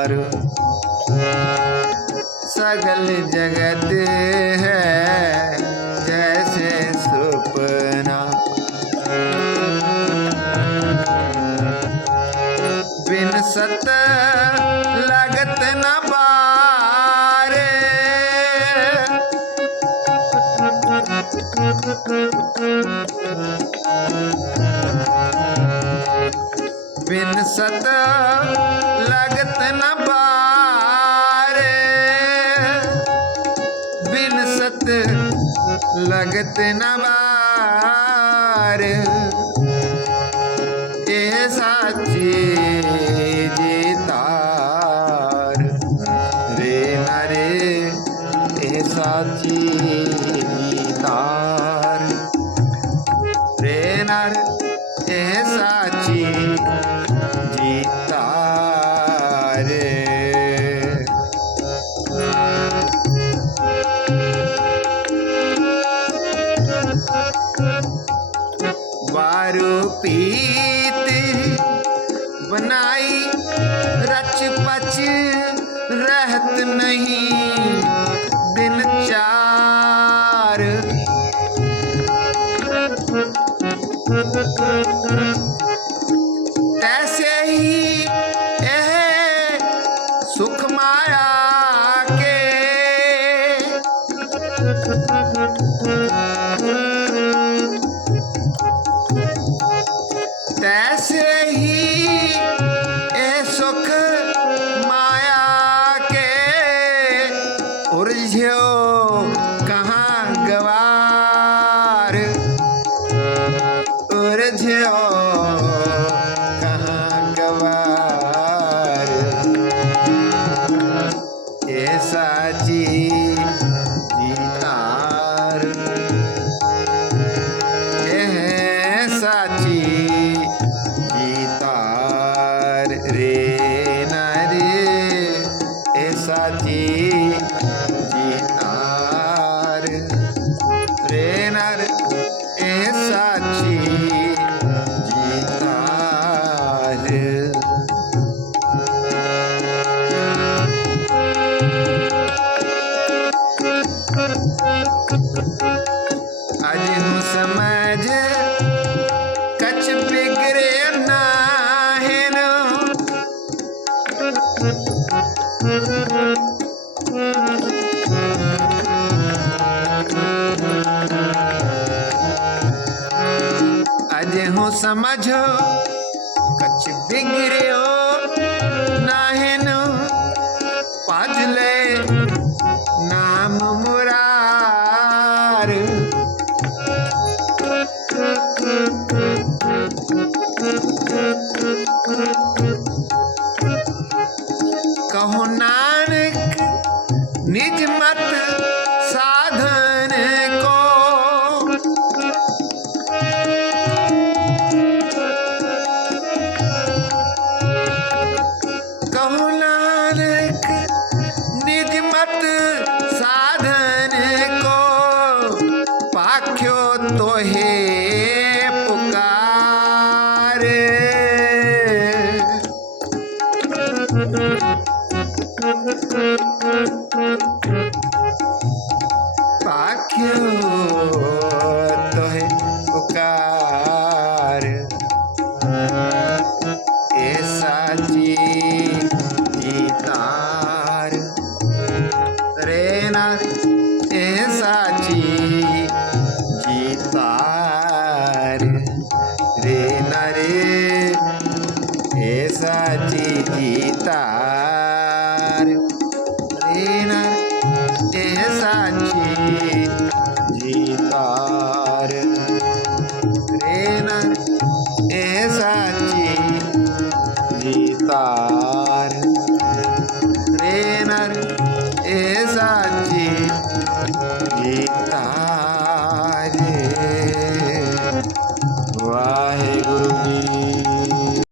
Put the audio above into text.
ਜੀਤਾਰ सगल जगत है जैसे सुपना बिन सत लगत न बारे बिन सत लगत न पारे बिन सत लगत न बार। ए साची जीतार रे नरे ए साची पच रहत नहीं दिन चार। तैसे ही यह सुख माया के उलझो कहाँ गवार? ये साची जीतार यह साची गीतार रे नारे। ए साची गीतार रे नर। समझ। कछ बिगड़े नाहिन। अज हूँ समझो कछ बिगड़ियो निज मत साधन को। कहो नानक निज मत साधन को। पाख्यो पुकार। पाख्यो কাজে গীতা